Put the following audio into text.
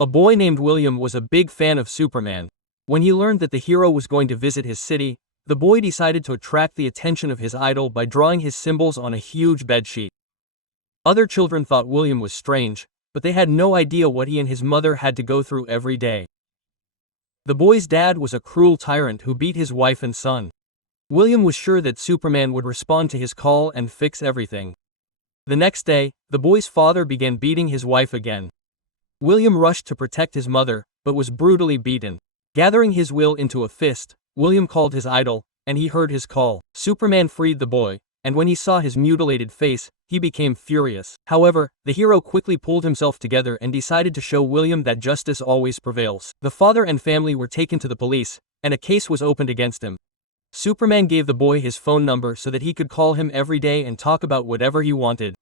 A boy named William was a big fan of Superman. When he learned that the hero was going to visit his city, the boy decided to attract the attention of his idol by drawing his symbols on a huge bedsheet. Other children thought William was strange, but they had no idea what he and his mother had to go through every day. The boy's dad was a cruel tyrant who beat his wife and son. William was sure that Superman would respond to his call and fix everything. The next day, the boy's father began beating his wife again. William rushed to protect his mother, but was brutally beaten. Gathering his will into a fist, William called his idol, and he heard his call. Superman freed the boy, and when he saw his mutilated face, he became furious. However, the hero quickly pulled himself together and decided to show William that justice always prevails. The father and family were taken to the police, and a case was opened against him. Superman gave the boy his phone number so that he could call him every day and talk about whatever he wanted.